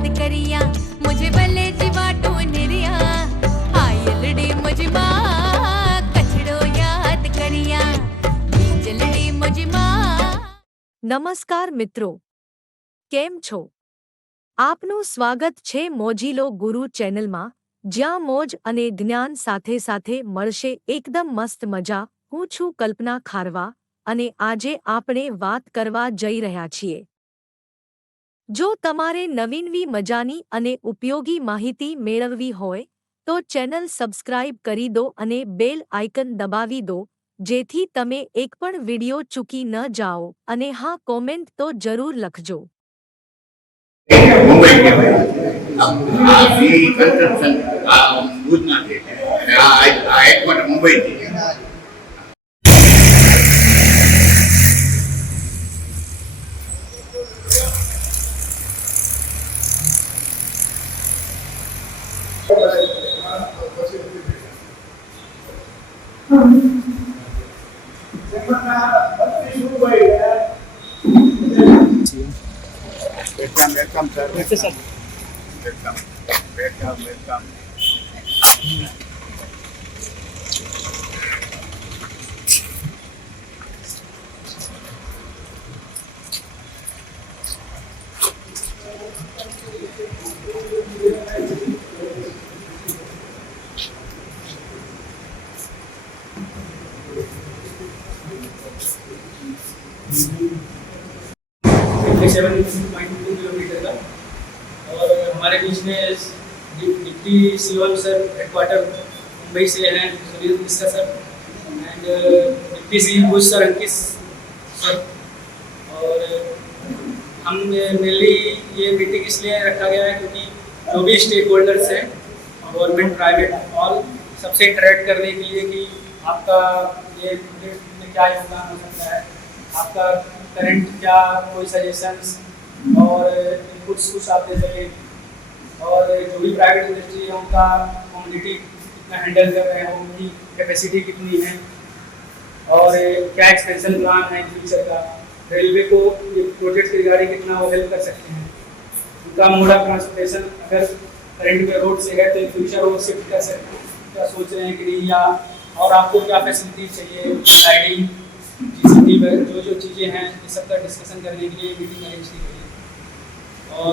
याद करिया मुझे भले जीवाटो निरिया आयलड़ी मुझे माँ कचड़ो याद करिया जलड़ी मुझे माँ। નમસ્કાર મિત્રો, કેમ છો? આપનું સ્વાગત છે મોજીલો ગુરુ ચેનલમાં, જ્યાં મોજ અને જ્ઞાન સાથે સાથે મળશે એકદમ મસ્ત મજા. હું છું કલ્પના ખારવા અને આજે આપણે વાત કરવા જઈ રહ્યા છીએ. જો તમારે નવીનવી મજાની અને ઉપયોગી માહિતી મેળવવી હોય તો ચેનલ સબસ્ક્રાઇબ કરી દો અને બેલ આઇકન દબાવી દો, જેથી તમે એક પણ વિડિયો ચૂકી ન જાઓ. અને હા, કોમેન્ટ તો જરૂર લખજો. મુંબઈ કહેવાય આ સી કન્સ્ટ્રક્શન ભુજના છે આ હેડક્વાર્ટર મુંબઈ છે. Welcome, sir. Yes, sir. Welcome. Kilometre का और हमारे बीच में deputy CO sir headquarter Mumbai से हैं Sunil Mishra sir and deputy C Bhuj sir Ankit sir. और हम मेनली ये मीटिंग इसलिए रखा गया है क्योंकि जो भी स्टेक होल्डर्स हैं गवर्नमेंट प्राइवेट और सबसे इंटरेक्ट करने के लिए कि आपका ये प्रोजेक्ट में क्या योगदान हो सकता है, आपका करंट क्या कोई सजेशंस और इनपुट्स कुछ आप दे सकें, और जो भी प्राइवेट इंडस्ट्री है उनका कम्युनिटी कितना हैंडल कर रहे हैं, उनकी कैपेसिटी कितनी है और क्या एक्सपेंशन प्लान है फ्यूचर का, रेलवे को ये प्रोजेक्ट की रिगार्डिंग कितना वो हेल्प कर सकते हैं, उनका मोड ऑफ ट्रांसपोर्टेशन अगर करंट में रोड से है तो फ्यूचर वो शिफ्ट कर सकते हैं, क्या सोच रहे हैं कि नहीं, या और आपको क्या फैसिलिटी चाहिए, राइडिंग जीसीपी में जो चीज़ें हैं ये सब का डिस्कशन करने के लिए मीटिंग अरेंज की गई है। और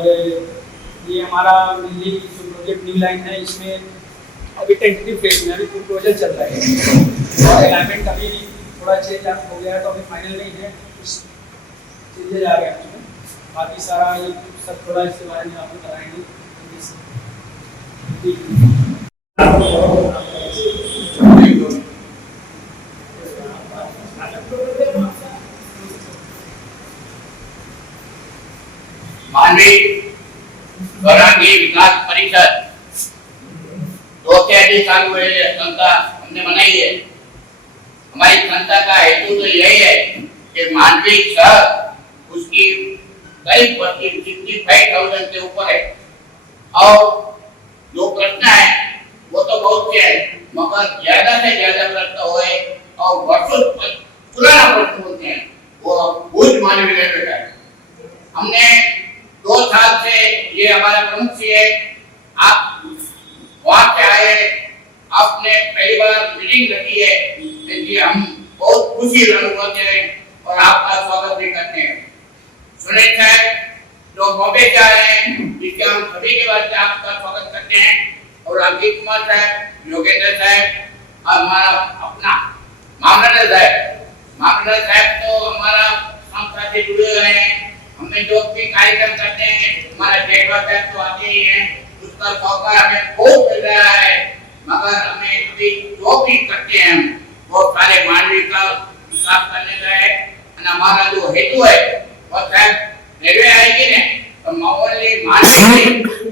ये हमारा मेनली जो प्रोजेक्ट न्यू लाइन है इसमें अभी टेंटेटिव फेज में, अभी प्रपोजल चल रहा है और अलाइनमेंट अभी थोड़ा चेंज हो गया है तो अभी फाइनल नहीं है, कुछ चेंजेज आ गया उसमें, बाकी सारा ये सब थोड़ा इसके बारे में आपको बताएंगे। मानवी स्वरांगी विकास परिषद 2 से अधिक साल हुए संस्था हमने बनाई है। हमारी संस्था का हेतु तो यही है कि मानवी शहर उसकी करीब 65,000 से ऊपर है और जो प्रश्न है वो तो बहुत से है, मगर ज्यादा से ज्यादा प्रश्न हुए और वर्षों पुराना प्रश्न होते हैं वो भुज मानवी रेलवे का है। हमने 2 साल से ये हमारा प्रमुख जी है, आप वहां से आए, आपने पहली बार मीटिंग रखी है, इसलिए हम बहुत खुशी अनुभव होते हैं और आपका स्वागत भी करते हैं। सुनील साहब जो बॉम्बे से आए हैं, जिसके हम सभी के वास्ते आपका स्वागत करते हैं, और अंकित कुमार साहब, योगेंद्र साहब, हमारा अपना मामलतदार साहब तो हमारा संस्था से जुड़े हुए हैं, हमने जो भी कार्यक्रम करते हैं हमारा जेठवा साहब तो आते ही हैं, उसका मौका हमें बहुत मिल रहा है, मगर हमें अभी जो भी करते हैं वो सारे मानवी का विकास करने का है। हमारा जो हेतु है वो साहब रेलवे आएगी ने तो मामूली मानवी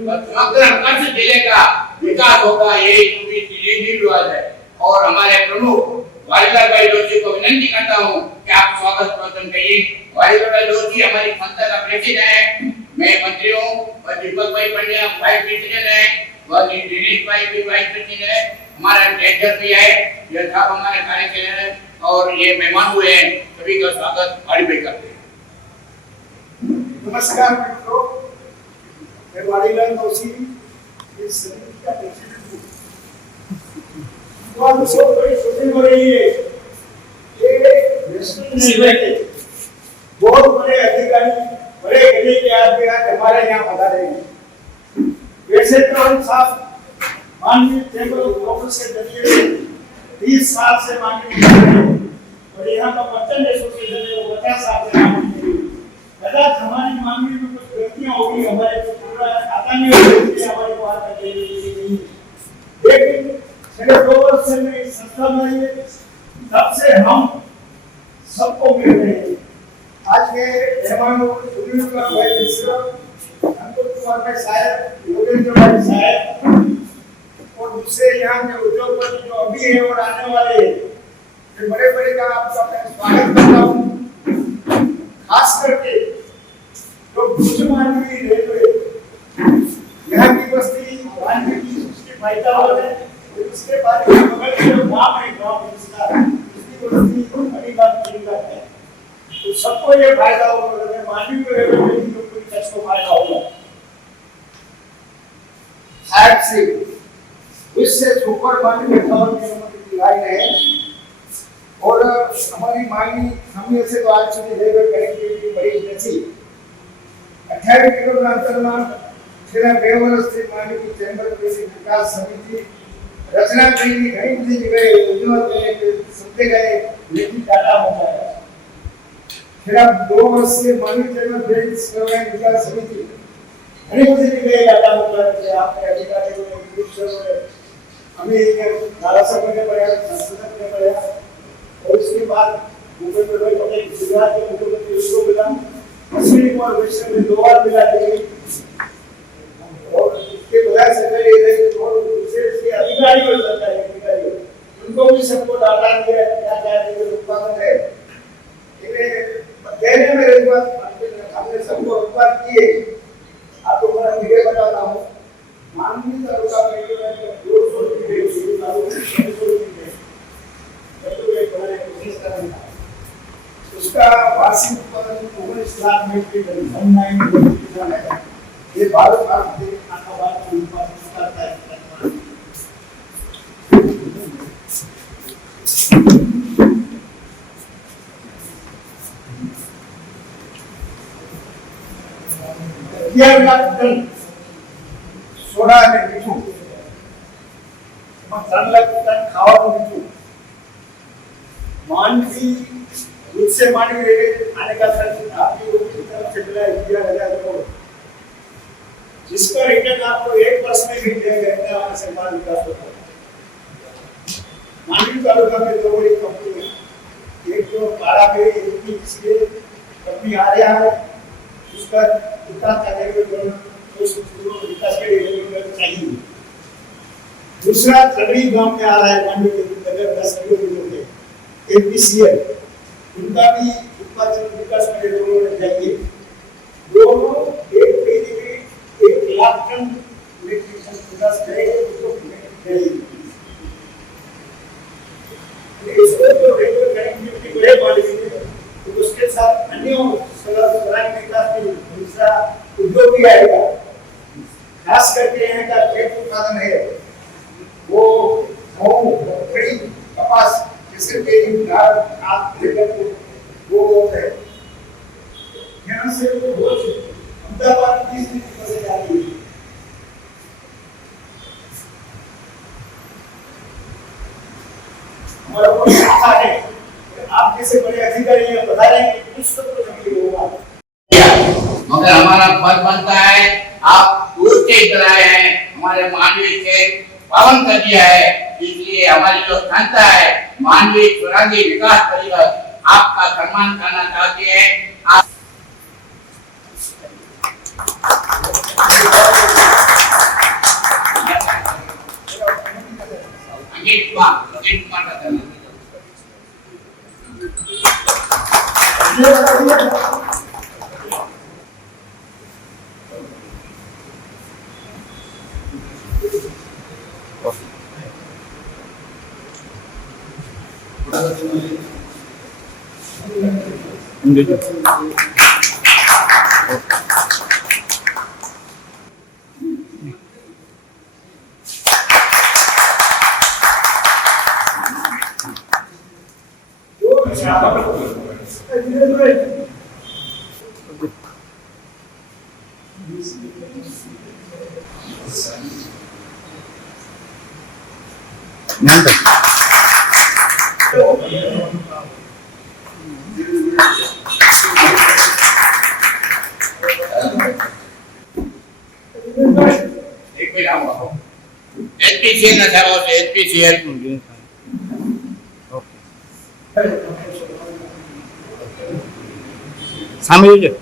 और समग्र कच्छ जिले का विकास होगा, यही पूरी चीजें जुड़ है। और हमारे प्रमुख वालीलाल भाई जोशी को विनती करता हूँ कि आप स्वागत प्रवचन करिए। वालीलाल भाई जोशी हमारी संस्था का प्रेसिडेंट है, मैं मंत्री हूँ, और दीपक भाई पंड्या वाइस प्रेसिडेंट है, और दिनेश भाई भी वाइस प्रेसिडेंट है, हमारा ट्रेजर भी है, ये सब हमारे कार्यक्रम है और ये मेहमान हुए हैं, सभी का स्वागत वाली भाई करते हैं। नमस्कार मित्रों, मैं वाणीलाल जोशी इस समिति का प्रेसिडेंट हूँ। बहुत बड़ी सोचने वाली ये बहुत बड़े अधिकारी, बड़े गले के आदमी आज हमारे यहाँ पधारे हैं। वैसे तो हम साहब माननीय चैम्बर ऑफ कॉमर्स के जरिए 30 साल से माननीय और यहाँ का मर्चेंट एसोसिएशन है वो 50 साल से माननीय। कदाच हमारी माननीय में कुछ गलतियाँ होगी, हमारे को पूरा आता नहीं होगी, हमारी बात करते हैं, लेकिन पिछले 2 वर्ष से मैं इस संस्था में तब से हम सबको मिल रहे हैं। आज के मेहमानों को सुनील कुमार भाई मिश्रा, अंकुर कुमार भाई साहब, योगेंद्र भाई साहब और दूसरे यहाँ के उद्योगपति जो अभी है और आने वाले हैं, बड़े बड़े का आपका मैं स्वागत करता हूँ। खास करके जो भुज मानवी रेलवे यहाँ की बस्ती मानवी की 65 है, उसके बाद बगल के जो गाँव है, गाँव उसका उसकी बस्ती बड़ी बात नहीं है, तो सबको ये फायदा होगा, मानवी रेलवे में कोई कष्ट को फायदा होगा। शायद से इससे सुपर मानवी लाइन है और हमारी मांगी हमने से तो आज સુધી રેલવે કનેક્ટિવિટી બની નથી। 28 કિલોમીટર અંતરમાં છેલ્લા 2 વર્ષથી માનવી ચેમ્બર વિકાસ સમિતિ રચના કરીને ઘણી બધી જગ્યાએ ઉદ્યોગોને સમજે ગયે લેખિત ડાટા મોકલ્યા। છેલ્લા 2 વર્ષથી માનવી ચેમ્બર વિકાસ સમિતિ ઘણી બધી જગ્યાએ ડાટા મોકલ્યા છે। આપણે અધિકારીઓને ગ્રુપ્સોને हमें धारासभा में पढ़ा, संसद में पढ़ा और उसके बाद भूपेंद्र भाई पटेल गुजरात के मुख्यमंत्री उसको मिला, अश्विनी कुमार वैष्णव ने 2 बार मिला और उसके बजाय सरकारी और दूसरे के अधिकारियों सरकारी अधिकारियों उनको भी सबको डाटा दिया क्या क्या उत्पादन है। कहने में एक बात हमने सबको उत्पाद किए। आपको मैं वीडियो बताता हूँ। माननीय तालुका में 200 उसका वार्षिक उत्पादन 19 लाख मीट्रिक टन है। ये भारत का भारत उत्पादन करता है। सोडा ने मीठू 3 लाख टन खावा मीठू मानवी दूध से मानवी रेलवे आने का खर्च आपकी तरफ से मिला 11,000 करोड़, जिसका रिटर्न आपको 1 वर्ष में मिल जाएगा। हमारे सरकार विकास होता है। मानवी तालुका में 2 बड़ी कंपनी है, एक तो पारा में कंपनी आ रहा है, उसका विकास करने के लिए विकास के लिए चाहिए। दूसरा तगड़ी गांव में आ रहा है मानवी के नगर 10 किलोमीटर में एपीसीएल, उनका भी उत्पादन विकास में दोनों चाहिए। दोनों एक महीने में 1 लाख टन विकास करेंगे तो चाहिए। इसको तो रेलवे कनेक्टिविटी बड़े मानवी है, तो उसके साथ अन्य सड़क विकास में दूसरा उद्योग भी आएगा। खास करके यहाँ का खेत उत्पादन है वो मकड़ी कपास जैसे वो है। यहाँ से वो अहमदाबाद 30 दिन से जाती है। हमारा को आशा है आप जैसे बड़े अधिकारी यहाँ बता रहे हैं कुछ तो नहीं होगा, मगर हमारा फर्ज बनता है। आप दूर के इधर आए हैं, हमारे मानवी के पावन कर दिया है, इसलिए हमारी जो संस्था है मानवी सुरंगी विकास परिषद आपका सम्मान करना चाहती है। अंकित कुमार का एक मिनट आओ एचपीसीएल ना साहब और एचपीसीएल सामने लीजिए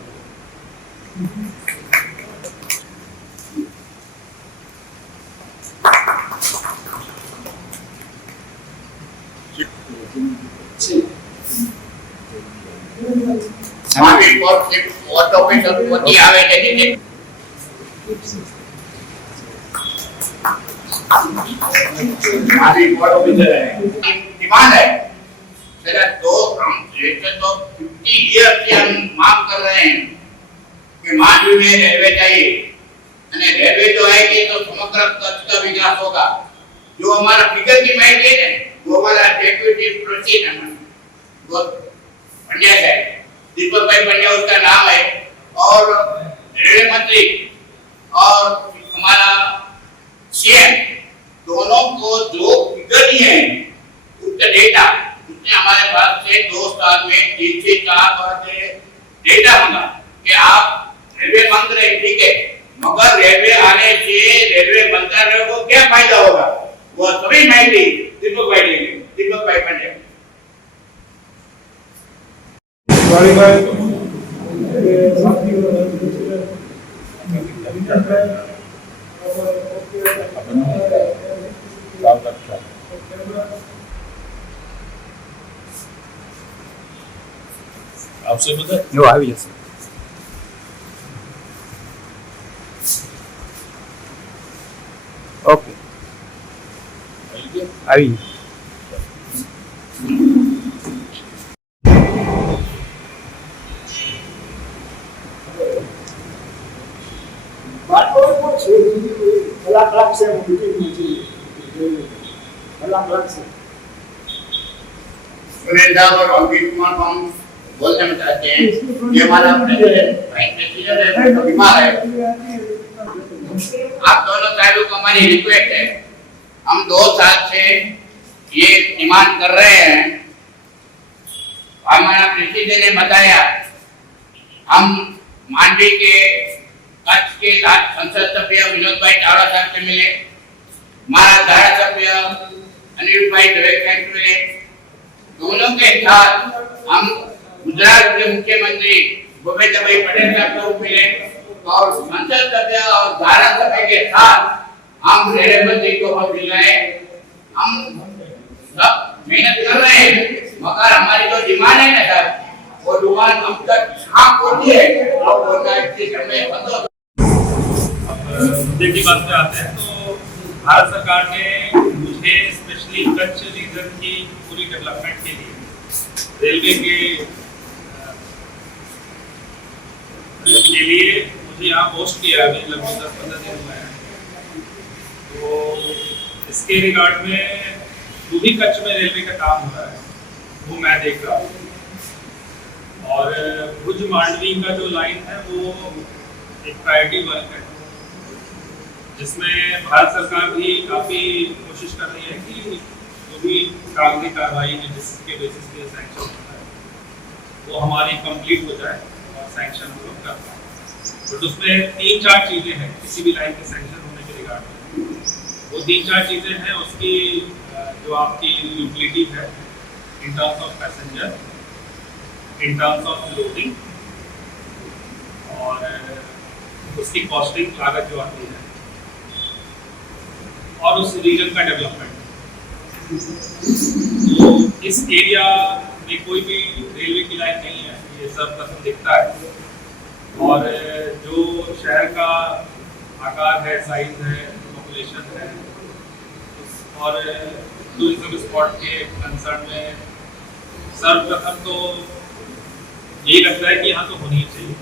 हमारी फोटो पे सब होती आवे के नीचे हमारी फोटो पे डिमांड है मेरा तो हम लेकर तो 50 ईयर की हम मांग कर रहे हैं कि मांडवी में रेलवे चाहिए અને રેલવે જો आएगी तो समग्र कच्छ का विकास होगा जो हमारा फिगर की माइंड है वो हमारा डेप्यूटी प्रेसिडेंट वो पंड्या है दीपक भाई पंड्या उसका नाम है और रेलवे मंत्री और हमारा सीएम दोनों को जो फिगर दिए हैं उसका डेटा उसने हमारे पास से 2 साल में 3 से 4 बार से डेटा मांगा कि आप रेलवे मांग रहे हैं ठीक है मगर रेलवे आने से रेलवे मंत्रालय को क्या फायदा होगा वो सभी माहिती दीपक भाई देंगे दीपक भाई पंड्या आपसे पता है? જો આવી જશે ઓકે આવી ગયું. બાળકોને પણ છે કલાક લાગશે કલાક લાગશે सुनील साहब और अंकित कुमार को हम बोलने में चाहते हैं ये हमारा प्रेसिडेंट है बीमार है आप दोनों साइडों को हमारी रिक्वेस्ट है हम 2 साल से ये डिमांड कर रहे हैं हमारा प्रेसिडेंट ने बताया हम मांडवी के कच्छ के संसद सभ्य विनोद भाई चावड़ा साहब से मिले हमारा धारा सभ्य अनिल भाई दवे से मिले दोनों के साथ हम गुजरात के मुख्यमंत्री भूपेन्द्र भाई पटेल साहब को मिले और संसद सभ्य और धारा सभ्य के साथ हम रेलवे मंत्री को हम मिलाए हम सब मेहनत कर रहे हैं मगर हमारी जो डिमांड है ना सर वो डिमांड अब तक छाप होती है और बोलना इसके समय बंद हो मुद्दे की बात पे आते हैं तो भारत सरकार ने मुझे स्पेशली कच्छ रीजन की पूरी डेवलपमेंट के लिए रेलवे के लिए मुझे यहाँ पोस्ट किया अभी लगभग 10-15 दिन हुए हैं तो इसके रिगार्ड में जो भी कच्छ में रेलवे का काम हो रहा है वो मैं देख रहा हूँ और भुज मांडवी का जो लाइन है वो एक प्रायोरिटी वर्क है जिसमें भारत सरकार भी काफ़ी कोशिश कर रही है कि जो भी कागजी कार्रवाई है जिसके बेसिस पे सैंक्शन होता है वो हमारी कंप्लीट हो जाए और सैंक्शन हम लोग कर पाए बट उसमें 3-4 चीज़ें हैं किसी भी लाइन के सैंक्शन होने के रिगार्ड में वो 3-4 चीज़ें हैं उसकी जो आपकी यूटिलिटी है in terms of passenger in terms of loading और उसकी कॉस्टिंग लागत जो आती है और उस रीजन का डेवलपमेंट तो इस एरिया में कोई भी रेलवे की लाइन नहीं है ये सब प्रथम दिखता है और जो शहर का आकार है साइज है पॉपुलेशन है और टूरिज्म स्पॉट के कंसर्न में सर्वप्रथम तो यही लगता है कि यहाँ तो होनी ही चाहिए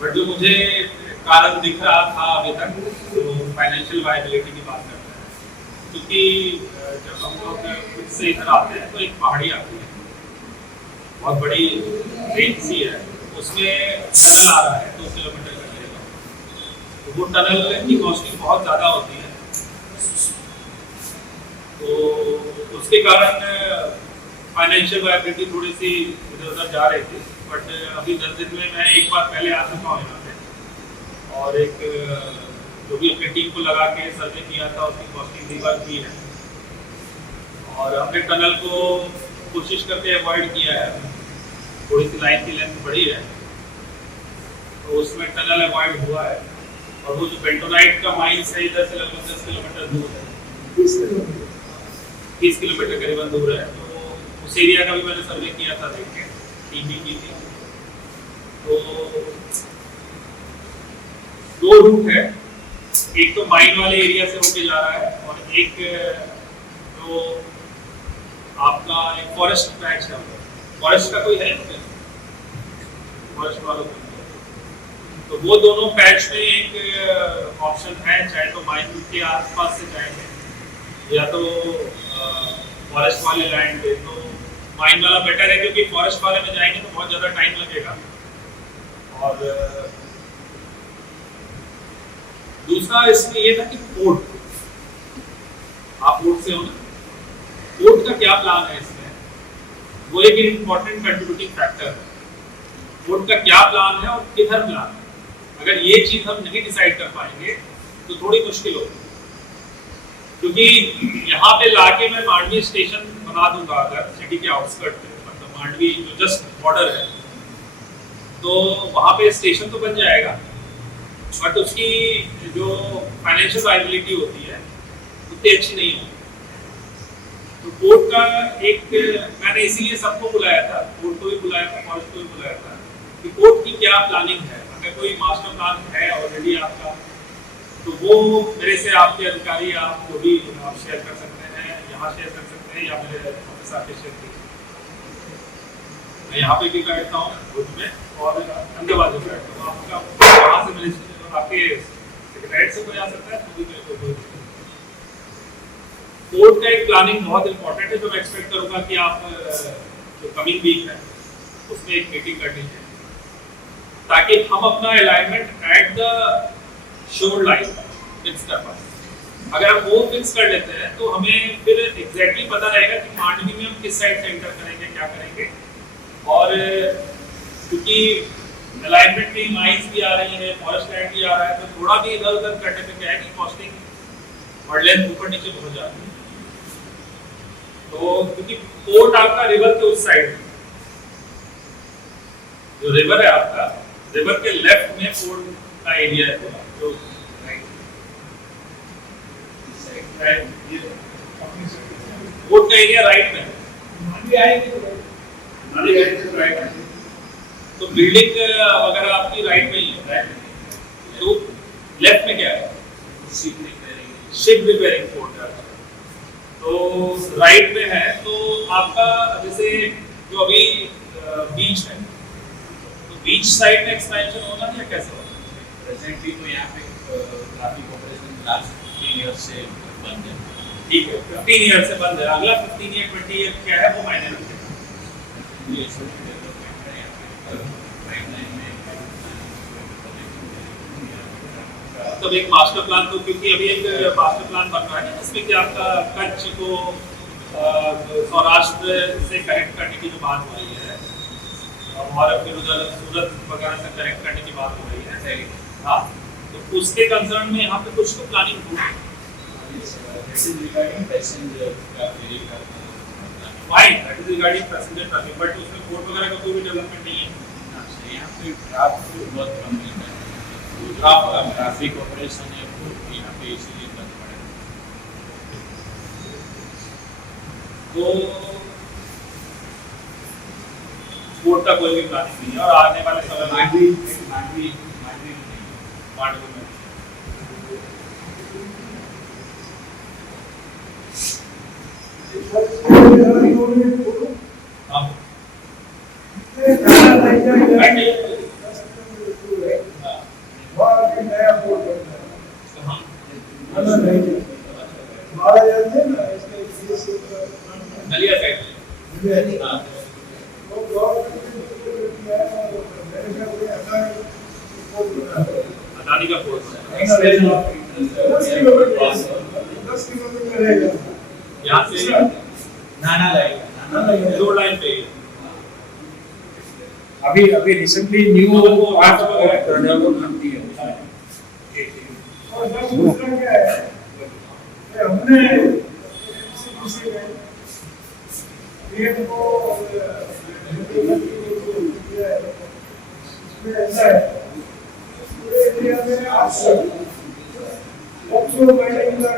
बट जो मुझे कारण दिख रहा था अभी तक तो फाइनेंशियल वायबिलिटी की बात करते हैं क्योंकि जब हम लोग खुद से इधर आते हैं तो एक पहाड़ी आती है बहुत बड़ी रेंज सी है उसमें टनल आ रहा है 2 किलोमीटर का वो टनल की कॉस्टिंग बहुत ज़्यादा होती है, तो उसके कारण फाइनेंशियल वायबिलिटी थोड़ी सी इधर उधर जा रही थी। बट अभी 10 दिन में मैं एक बार पहले आ चुका हूँ यहाँ पे, और एक जो भी अपनी टीम को लगा के सर्वे किया था उसकी कॉस्टिंग रिवर्स की है, और हमने टनल को कोशिश करके अवॉइड किया है। थोड़ी सी लाइन की लेंथ बढ़ी है तो उसमें टनल अवॉइड हुआ है, और वो जो बेंटोनाइट का माइंस है इधर से लगभग 10 किलोमीटर दूर है, 30 किलोमीटर करीबन दूर है। तो उस एरिया का भी मैंने सर्वे किया था, देख के टीम भी की थी। तो 2 रूट है, एक तो माइन वाले एरिया से होके जा रहा है, और एक जो आपका एक फॉरेस्ट पैच है। फॉरेस्ट का कोई है, फॉरेस्ट वालों को, तो वो दोनों पैच में एक ऑप्शन है, चाहे तो माइन के आसपास से जाएंगे या तो फॉरेस्ट वाले लैंड पे। तो माइन वाला बेटर है, क्योंकि फॉरेस्ट वाले में जाएंगे तो बहुत ज़्यादा टाइम लगेगा। और दूसरा इसमें ये था कि पोर्ट, आप पोर्ट से हो ना, पोर्ट का क्या प्लान है इसमें, वो एक इम्पोर्टेंट कंट्रीब्यूटिंग फैक्टर है। पोर्ट का क्या प्लान है और किधर प्लान है, अगर ये चीज हम नहीं डिसाइड कर पाएंगे तो थोड़ी मुश्किल होगी। क्योंकि यहाँ पे लाके मैं मांडवी स्टेशन बना दूंगा अगर सिटी के आउटस्कर्ट पे, मतलब मांडवी जो जस्ट बॉर्डर है, तो वहाँ पे स्टेशन तो बन जाएगा, बट उसकी जो फाइनेंशियल वायबिलिटी होती है उतनी अच्छी नहीं होती। तो पोर्ट का एक, मैंने इसीलिए सबको बुलाया था, पोर्ट को भी बुलाया था, फॉरेस्ट को भी बुलाया था, कि पोर्ट की क्या प्लानिंग है। अगर कोई मास्टर प्लान है ऑलरेडी आपका, तो वो मेरे से आपके अधिकारी, आप जो भी आप शेयर कर सकते हैं, यहाँ शेयर कर सकते हैं या मेरे ऑफिस आके शेयर कीजिए। मैं यहाँ पे भी बैठता हूँ ग्रुप में, और अहमदाबाद में बैठता हूँ। आपका वहाँ से मेरे आपके सेक्रेटरीट से कोई आ सकता है, तो भी मेरे को पोर्ट का एक प्लानिंग बहुत इंपॉर्टेंट है, जो मैं एक्सपेक्ट करूँगा कि आप जो कमिंग वीक है उसमें एक मीटिंग करनी है, ताकि हम अपना alignment at the shore line fix कर पाए। अगर हम वो फिक्स कर लेते हैं तो हमें फिर एग्जैक्टली पता रहेगा कि मांडवी में हम किस साइड से एंटर करेंगे, क्या करेंगे। और क्योंकि अलाइनमेंट में माइंस भी आ रही है, फॉरेस्ट लैंड भी आ रहा है, तो थोड़ा भी इधर उधर करने पे क्या है कि कॉस्टिंग और लेंथ ऊपर नीचे बहुत जाती है। तो क्योंकि पोर्ट आपका रिवर के उस साइड, जो रिवर है आपका, रिवर के लेफ्ट में पोर्ट का एरिया है, जो पोर्ट का एरिया राइट में है। तो बिल्डिंग अगर आपकी राइट में ही है, तो लेफ्ट में क्या है, शिप रिपेयरिंग पोर्ट है। तो राइट में है, तो आपका जैसे जो अभी बीच है, तो बीच साइड में एक्सपेंशन होगा या कैसे होगा? प्रेजेंटली तो यहाँ पे ट्रैफिक ऑपरेशन लास्ट 15 ईयर्स से बंद है। ठीक है, 15 ईयर से बंद है। अगला 15 ईयर 20 ईयर क्या है वो मायने रखते हैं। ये सब डेवलपमेंट है यहाँ पे, पाइपलाइन में तब एक मास्टर प्लान, तो क्योंकि अभी एक मास्टर प्लान बन रहा है ना, जिसमें कि आपका कच्छ को सौराष्ट्र से कनेक्ट करने की जो बात हो रही है, और फिर उधर सूरत वगैरह से कनेक्ट करने की बात हो रही है। हाँ, तो उसके कंसर्न में यहाँ पे कुछ तो प्लानिंग होगी। रिगार्डिंग पैसेंजर का fine, that is regarding passenger traffic, but उसमें पोर्ट वगैरह का कोई भी डेवलपमेंट नहीं है। यहाँ पे ट्रैफिक बहुत कम मिलता है, ट्रैफिक ऑपरेशन है वो यहाँ पे इसीलिए बंद पड़ेगा। तो पोर्ट का कोई भी प्लानिंग नहीं है, और आने वाले समय में मांडवी मांडवी में नलिया साइड। हाँ, अडानी का पोर्ट Expression of 10 किलोमीटर रहेगा। यहाँ से नाना लाइन दो लाइन पे अभी रिसेंटली न्यू पार्ट डेवलप करती है और दूसरा क्या है कि हमने किसी में पीएम को इसमें ऐसा है पूरे इंडिया में आज तक ऑक्सफोर्ड बाइलिंग का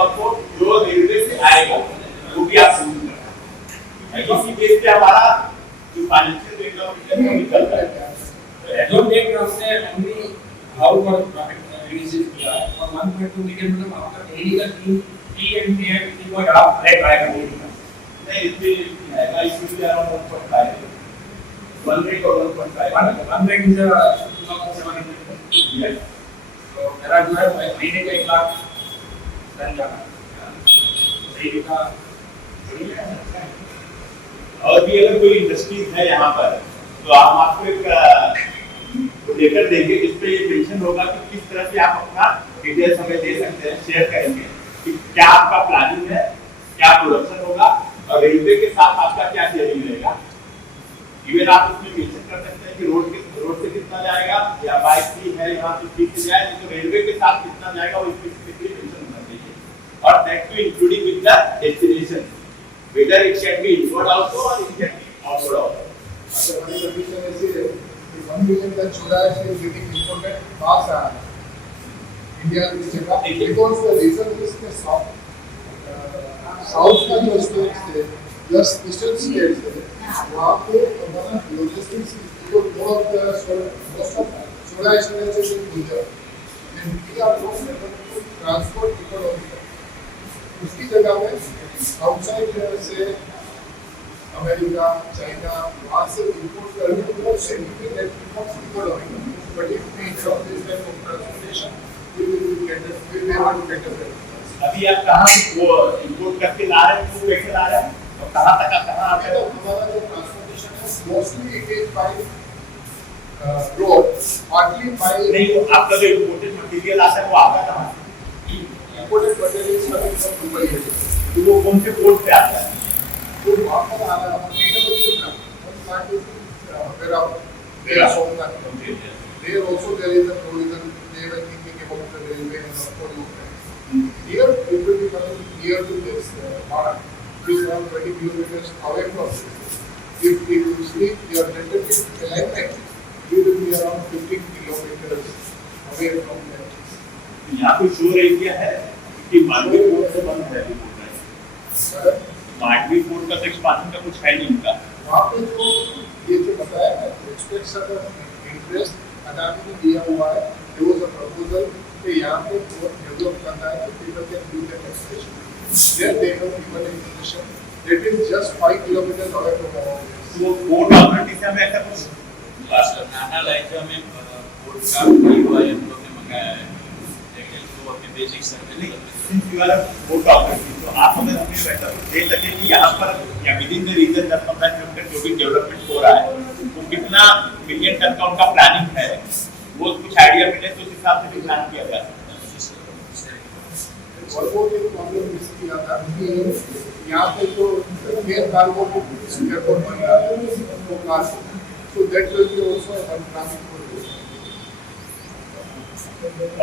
आपका जो रेलवे से आएगा वो भी आप इसी बेस पे हमारा जो फाइनेंशियल बैकग्राउंड है वो निकलता है। don't take हमने only how much profit releases किया है और 1.2 million मतलब आपका डेली का P and K को आप रेट आएगा डेली का नहीं इसमें आएगा इसमें भी अराउंड 1.5 1 rate और 1.5 1 rate is 2,700 तो मेरा जो है महीने का 1 लाख बन जाना डेली का और भी अगर कोई इंडस्ट्रीज है यहाँ पर तो हम आपको एक लेटर देंगे जिसपे ये मेंशन होगा कि किस तरह से आप अपना डिटेल्स हमें दे सकते हैं, शेयर करेंगे कि क्या आपका प्लानिंग है, क्या प्रोडक्शन होगा और रेलवे के साथ आपका क्या शेयरिंग रहेगा। इवन आप उसमें मेंशन कर सकते हैं कि रोड से कितना जाएगा या बाइक की है यहाँ से ठीक से जाए तो रेलवे के साथ कितना जाएगा वो स्पेसिफिकली मेंशन होना चाहिए और that too including with the destination whether it can be inward also or it can be outward also. So one condition is the 1 million that soda ash is getting imported fast India is because the reason is the south का जो states है plus eastern states है वहाँ पे हमारा logistics को most of soda ash is in Gujarat and we are not able to transport economically. उसकी जगह में आउटसाइड से अमेरिका, चाइना वहाँ से इंपोर्ट करने को बहुत significant imports economy. But if we drop this type of transportation, we will get it. We will able to get it. अभी आप कहाँ से वो इंपोर्ट करके ला रहे हैं, वो कैसे ला रहे हैं और कहाँ तक का कहाँ आता है? हमारा जो transportation है, mostly it is by road, partly by नहीं आपका जो इंपोर्टेड मटेरियल आता है वो आता है कहाँ? imported materials coming from Dubai. तो वो कौन से पोर्ट पे आता है? तो वहाँ पर आ रहा है, हम there also there is a provision. They were thinking about the railway and for here it will be coming near to this part, which is around 20 kilometers away from this. If you see your tentative alignment, you will be around 15 kilometers away from there. यहाँ कोई शोर area है कि Mandvi port से बंद है Mandvi port का तो एक्सपांशन का कुछ है नहीं उनका वहाँ पे जो ये जो बताया है एक्सपेक्ट इंटरेस्ट अडानी ने दिया हुआ है there was a proposal कि यहाँ पे पोर्ट डेवलप करना है तो people can do that expansion then they have given information that is just 5 kilometers away from our place. वो पोर्ट अथॉरिटी से हमें ऐसा कुछ लास्ट नाना लाइन जो हमें पोर्ट का ईवाई हम लोग ने मंगाया है लेकिन वो अपने बेसिक सर्वे वाला पोर्ट अथॉरिटी तो आप हमें ऐसा कुछ दे सके कि यहाँ पर या within the region 10-15 kilometre जो भी डेवलपमेंट हो रहा है तो कितना मिलियन टन का उनका प्लानिंग है वो कुछ आइडिया मिले तो उस हिसाब से भी प्लान किया जा सकता है। और वो एक प्रॉब्लम इसकी आता है कि यहाँ पे जो main cargo airport बन रहा है वो cargo, so that will be also a traffic flow.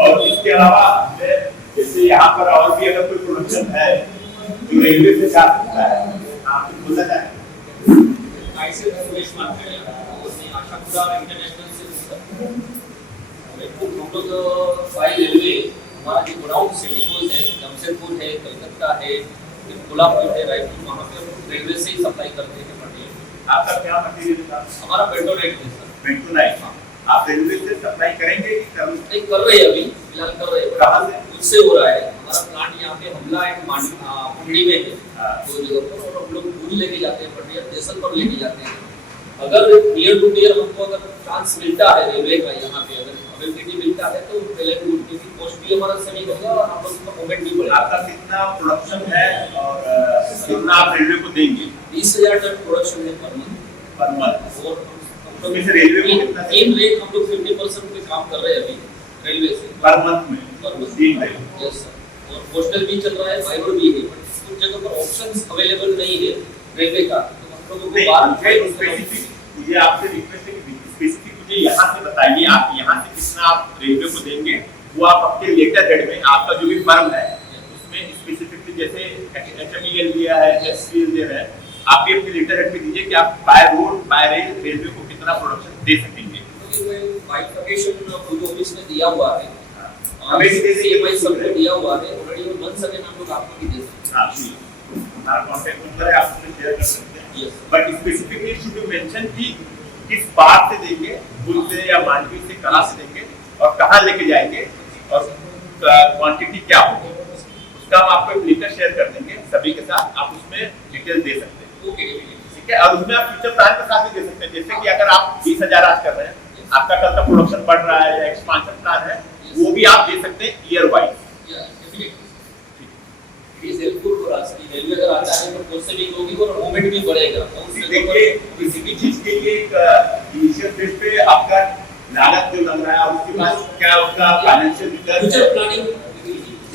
और इसके अलावा जैसे यहाँ पर और भी अगर कोई प्रोडक्शन है जो रेलवे से जा सकता है, आप बोलना चाहें? ऐसे सुरेश मार्केट और आशापुरा इंटरनेशनल से हम लोग बाय रेलवे हमारा जो गोडाउन से डिपोज है, जमशेदपुर है, कलकत्ता है, कोल्हापुर है, रायपुर, वहाँ पे हम रेलवे से ही सप्लाई करते हैं मटेरियल। आपका क्या मटेरियल था? हमारा पेट्रोलाइट है सर। पेट्रोलाइट। हाँ। आप रेलवे से सप्लाई करेंगे कि कर रहे हैं अभी फिलहाल कर रहे हैं। कहाँ से? उससे हो रहा है। हमारा प्लांट यहाँ पे हमला एंड मंडी में है, दो जगह पर, और हम लोग पूरी लेके जाते हैं मटेरियल, देसल पर लेके जाते हैं। अगर नियर टू नियर हमको अगर चांस मिलता है रेलवे का यहाँ पे अगर अवेलेबिलिटी मिलता है तो पहले क्योंकि कॉस्ट भी हमारा सेविंग होगा और हम लोग का मूवमेंट भी बढ़ेगा। आपका कितना प्रोडक्शन है और कितना आप रेलवे को देंगे? 20,000 टन प्रोडक्शन है पर मंथ। और हम लोग रेलवे को कितना? तीन रेट हम लोग 50% पे काम कर रहे हैं अभी रेलवे से पर मंथ में। Per month 3 rate. Yes sir. और पोस्टल भी चल रहा है, बाय रोड भी है, बट कुछ जगह पर ऑप्शंस अवेलेबल नहीं है रेलवे का, तो हम लोगों को बात मुझे आपसे रिक्वेस्ट है कि स्पेसिफिक मुझे यहाँ से बताइए, आप यहाँ से कितना आप रेलवे को देंगे, वो आप अपने लेटर हेड में आपका जो भी फर्म है उसमें स्पेसिफिकली जैसे HMEL दिया है, SCL दिया है, आप भी अपने लेटर हेड में दीजिए कि आप by road by rail railway को कितना प्रोडक्शन दे सकेंगे। बाइफिकेशन जो ऑफिस में दिया हुआ है, हमें भी दे दीजिए, CMI सबको दिया हुआ है ऑलरेडी, वो मंथ अगेन हम लोग आपको भी दे सकते हैं। हाँ, हमारा कांटेक्ट नंबर है, आप उसमें शेयर कर सकते हैं। But specifically should you mention कि किस बात से देंगे, पुल से या मांडवी से कहाँ से देंगे और कहाँ लेके जाएंगे और क्वांटिटी क्या होगी, उसका हम आपको एक लेटर शेयर कर देंगे सभी के साथ, आप उसमें डिटेल दे सकते हैं। ओके, ठीक है। और उसमें आप फ्यूचर प्लान के साथ भी दे सकते हैं, जैसे कि अगर आप 20,000 आज कर रहे हैं, आपका कल का प्रोडक्शन बढ़ रहा है या एक्सपांशन प्लान है, वो भी आप दे सकते हैं ईयर वाइज। रेलवे अगर आता है तो कोस्ट से भी होगी और मूवमेंट भी बढ़ेगा। देखिए किसी भी चीज के लिए एक इनिशियल फेज पे आपका लागत जो लग रहा है उसके बाद क्या उसका financial return, future planning,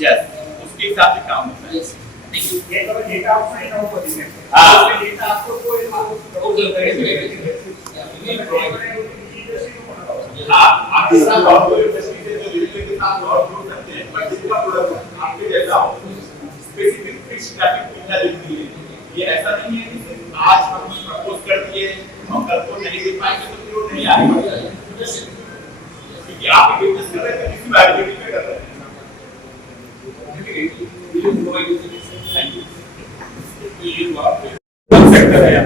yes, उसके हिसाब से काम होता है। Yes, thank you. ये तो डेटा आपका इन ऊपर दिखे। हां, उसमें डेटा आपको कोई आप इस तरह कॉर्पोरेट इंडस्ट्री से जो रेलवे के साथ और जुड़ सकते हैं, बट जिसका प्रोडक्ट आपके जैसा हो, स्पेसिफिक फिक्स ट्रैफिक कितना लिखती है, ये ऐसा नहीं है कि आज हम प्रपोज कर दिए और कल को नहीं दे पाएंगे तो फिर वो नहीं आएगा, क्योंकि आप बिजनेस कर रहे हैं किसी वैलिडिटी पे कर रहे हैं। सेक्टर है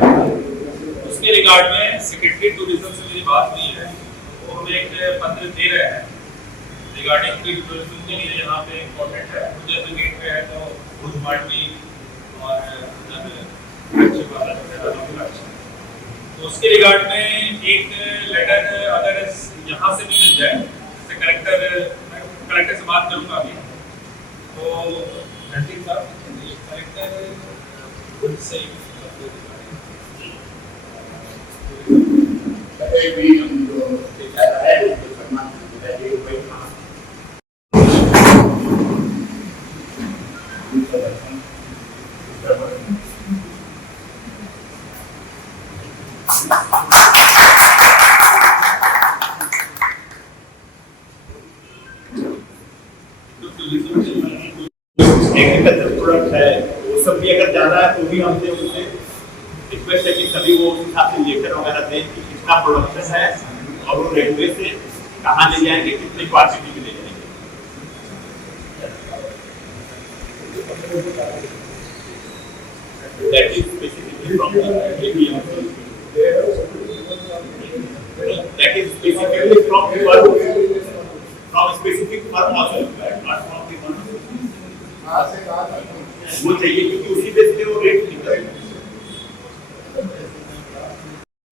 उसके रिगार्ड में सेक्रेटरी टूरिज्म से मेरी बात हुई है, वो हमें एक पत्र दे रहे हैं रिगार्डिंग टूरिज्म के लिए यहाँ पे इम्पोर्टेंट है। मुझे गेट पे है तो भुज मांडवी और तो उसके रिगार्ड में एक लेटर अगर यहाँ से भी मिल जाए, जैसे कलेक्टर से बात करूँगा अभी, तो रणजीत साहब कलेक्टर भुज से एग्रीकल्चर प्रोडक्ट है वो सब भी अगर जाना है तो भी हमसे उनसे रिक्वेस्ट है कि सभी वो उस हिसाब से लेटर वगैरह दें कि कितना प्रोडक्शन है और वो रेलवे से कहाँ ले जाएंगे, कितनी क्वांटिटी में ले जाएंगे। That is specifically from the APMC. That is specifically from specific firm also required, not from the one. वो चाहिए क्योंकि उसी बेस पे वो रेट निकल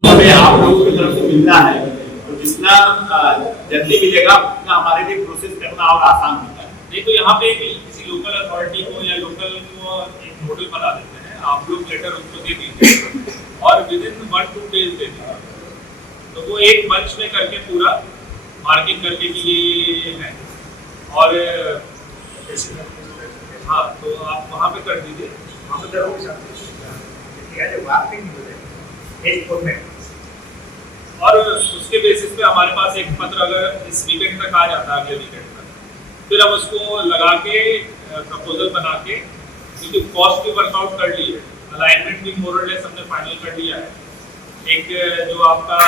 हमें आप लोगों की तरफ से मिलना है, तो जितना जल्दी मिलेगा उतना हमारे लिए प्रोसेस करना और आसान होता है। नहीं तो यहाँ पे किसी लोकल अथॉरिटी को या लोकल को एक नोडल बना देते हैं, आप लोग लेटर उनको दे दीजिए और विद इन 1-2 डेज दे दीजिए, तो वो एक मंच में करके पूरा मार्किंग करके कि ये है और हाँ, तो आप वहाँ पे कर दीजिए, वहाँ पे और उसके बेसिस पे हमारे पास एक पत्र अगर इस वीकेंड तक आ जाता है, अगले वीकेंड तक, फिर हम उसको लगा के प्रपोजल बना के, क्योंकि कॉस्ट भी वर्कआउट कर ली है, अलाइनमेंट भी मोरलेस हमने फाइनल कर लिया है। एक जो आपका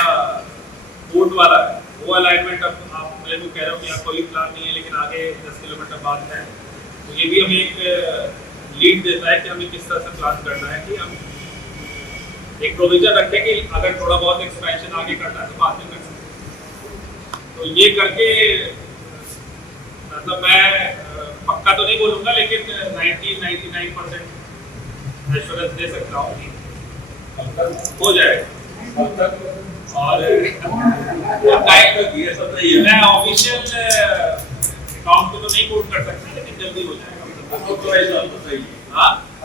बोर्ड वाला है वो अलाइनमेंट अब आप मेरे को कह रहे हो कि यहाँ कोई प्लान नहीं है, लेकिन आगे 10 किलोमीटर बाद है, तो ये भी हमें एक लीड देता है कि हमें किस तरह से प्लान करना है, कि हम एक प्रोविजन रखें कि अगर थोड़ा बहुत एक्सपेंशन आगे करना है तो बाद में कर सकते हैं। तो ये करके मतलब मैं पक्का तो नहीं बोलूँगा, लेकिन 99% एश्योरेंस दे सकता हूँ कि हो जाएगा अब तक। और मैं ऑफिशियल अकाउंट को तो नहीं कोट कर सकता, लेकिन जल्दी हो जाएगा।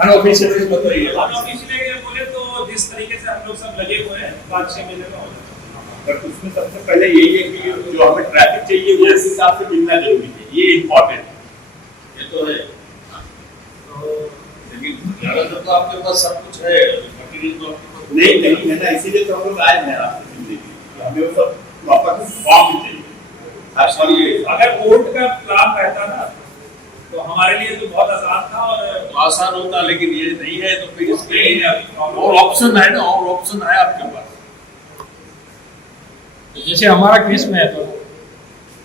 अनऑफिशियली बताइए। अनऑफिशियली बोले तो जिस तरीके से हम लोग सब लगे हुए हैं 5-6 महीने में हो जाएगा। बट उसमें सबसे पहले यही है कि जो हमें ट्रैफिक चाहिए वो इस हिसाब से मिलना जरूरी है, ये इम्पोर्टेंट है। ये तो है, लेकिन ज्यादातर तो आपके पास सब कुछ है, मटेरियल तो आपके पास नहीं है ना, इसीलिए तो हम लोग आए हैं आपसे मिलने के लिए। हमें वो सब वापस फॉर्म चाहिए। अगर कोर्ट का प्लान रहता ना तो हमारे लिए तो बहुत आसान था, और आसान होता, लेकिन ये नहीं है, तो फिर इसके नहीं है अभी। और ऑप्शन है ना, और ऑप्शन है आपके पास। जैसे हमारा केस में है तो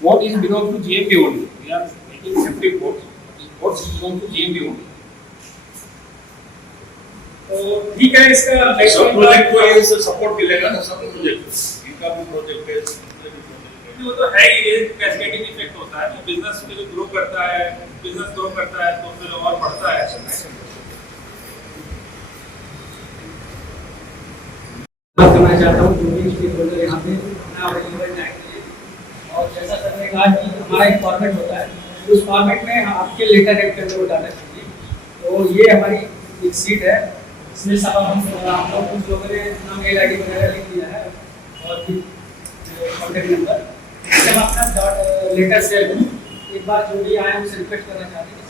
what is belong to GMB only. We are making safety boards. Boards belong to GMB only. तो ठीक है, इसका सब प्रोजेक्ट को ये सपोर्ट मिलेगा ना, सब प्रोजेक्ट इनका भी प्रोजेक्ट है, वो तो है ही, कैस्केडिंग इफेक्ट होता है। तो बिजनेस फिर ग्रो करता है, बिजनेस ग्रो करता है तो फिर और बढ़ता है। बात करना चाहता हूँ जो भी स्टेकहोल्डर यहाँ पे अपना अवेलेबल है, और जैसा सर ने कहा कि हमारा एक फॉर्मेट होता है, उस फॉर्मेट में आपके लेटर हेड के अंदर वो डालना चाहिए। तो ये हमारी एक सीट है, इसमें सब हम लोग कुछ लोगों ने अपना मेल आई डी वगैरह लिख दिया है और फिर कॉन्टेक्ट नंबर। जब अपना लेटर से एक बार जो भी आए उनसे रिक्वेस्ट करना चाहते हैं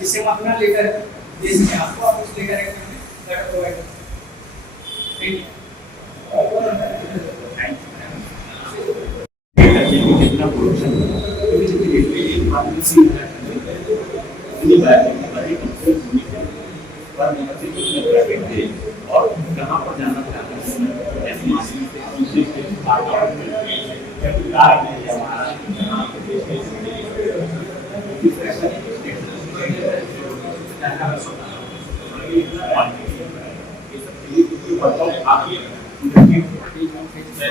जिससे हम अपना लेटर दे सकें आपको, आप उस लेटर हेड में लेटर प्रोवाइड करें। कितना प्रोडक्शन और कहाँ पर जाना चाहते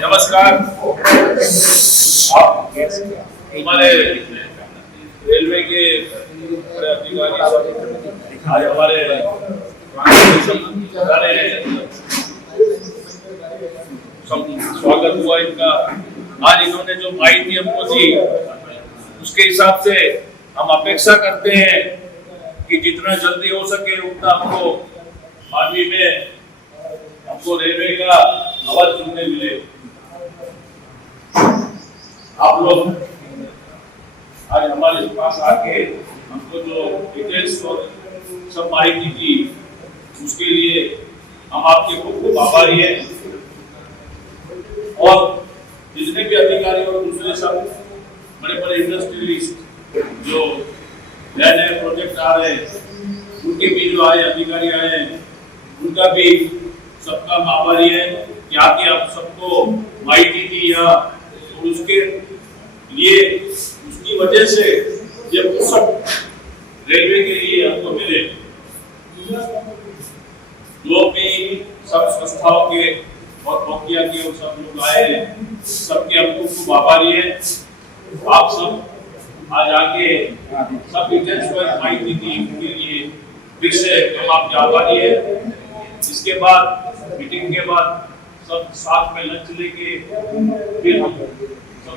नमस्कार। हमारे रेलवे के अधिकारी आज हमारे स्वागत हुआ इनका। आज इन्होंने जो माहिती हमको दी उसके हिसाब से हम अपेक्षा करते हैं कि जितना जल्दी हो सके उतना हमको मानवी में हमको रेलवे का आवाज सुनने मिले। आप लोग आज हमारे पास आके हमको जो डिटेल्स और सब माहिती दी उसके लिए हम आपके खूब आभारी हैं। और जितने भी अधिकारी और दूसरे सब बड़े बड़े इंडस्ट्रियलिस्ट जो नए नए प्रोजेक्ट आ रहे हैं उनके भी जो आए अधिकारी आए हैं उनका भी सबका आभारी है कि आके आप सबको माहिती दी यहाँ, और उसके लिए उसकी वजह से ये सब रेलवे के लिए हमको मिले। जो भी सब संस्थाओं के और बकिया के और सब लोग आए हैं सबके हमको खूब आभारी है। आप सब आज आके सब डिटेल्स को माहिती दी उनके लिए फिर से हम आपके आभारी है। इसके बाद मीटिंग के बाद सब साथ में लंच लेके फिर हम सब